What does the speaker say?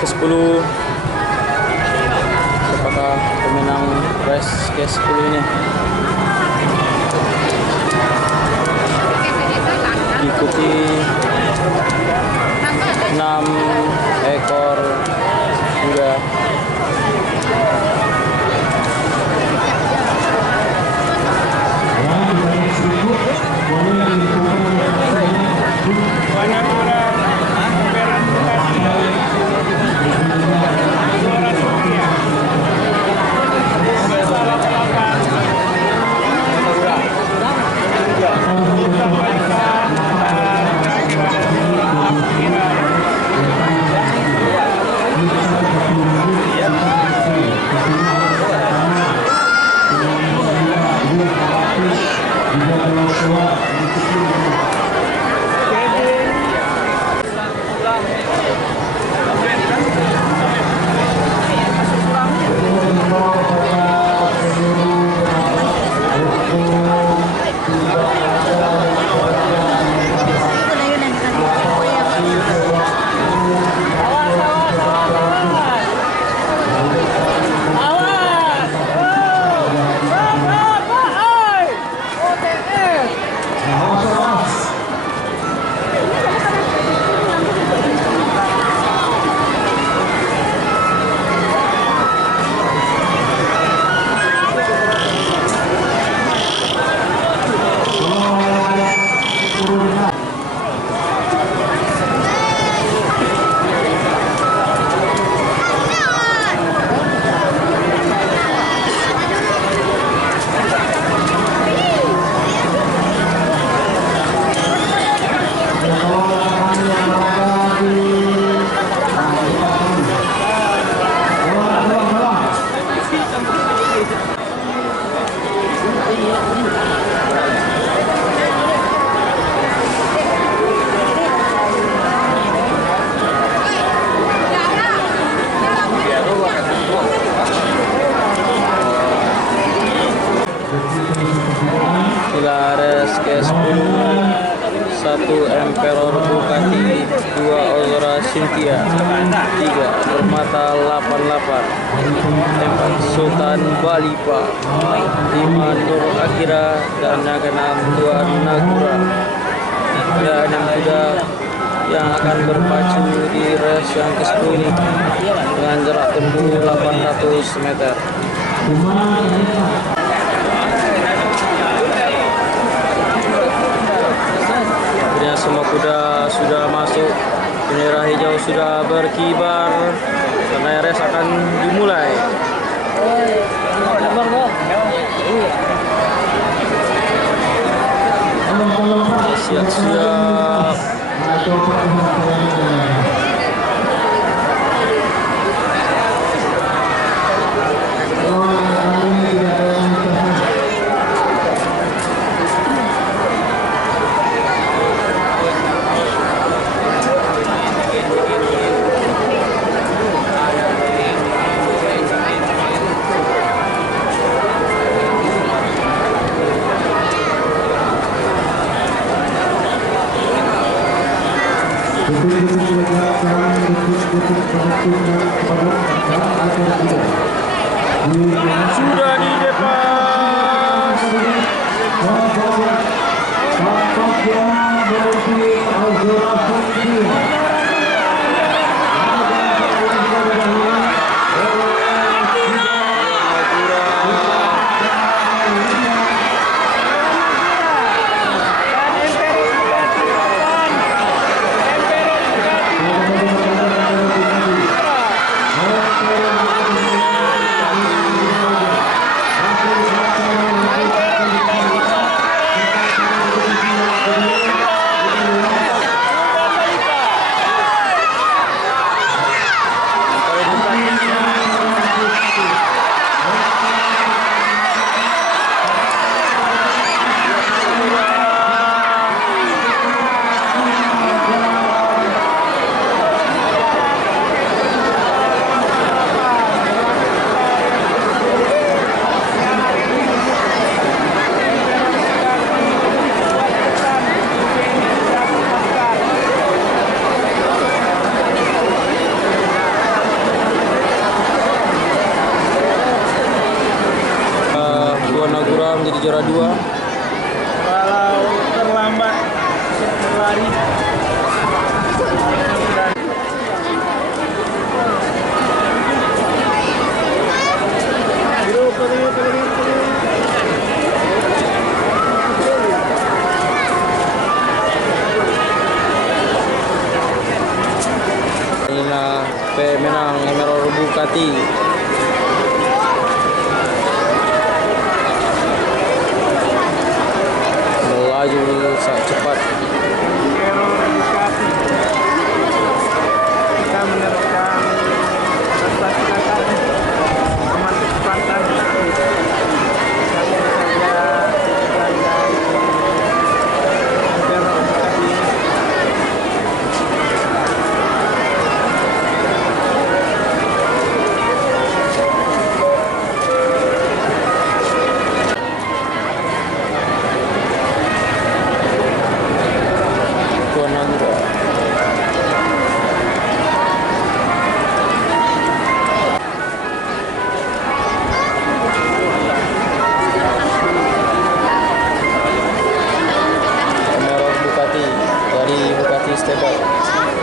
ke-10. Apakah pemenang race ke-10 ini? Diikuti 6 ekor kuda. Race ke-10, 1 Emperor Bugatti, 2 Aurora Cynthia, 3 Permata 88, 4 Sultan Balipa, 5 Nur Akira, dan yang ke-6 Tuan Nagura. Dan yang kuda yang akan berpacu di race yang ke-10 ini dengan jarak tempuh 800 meter. Semua kuda sudah masuk, bendera hijau sudah berkibar karena race akan dimulai. Siap-siap. Sudah di depan. menjadi juara 2. Kalau terlambat berlari. Ina menang Emerald Bugatti. Melaju sangat cepat. Emerald Bugatti. Kita meneruskan prestasi kakak teman kecepatan. Tuan Angga. Emerald Bugatti dari Bugatti Step Up.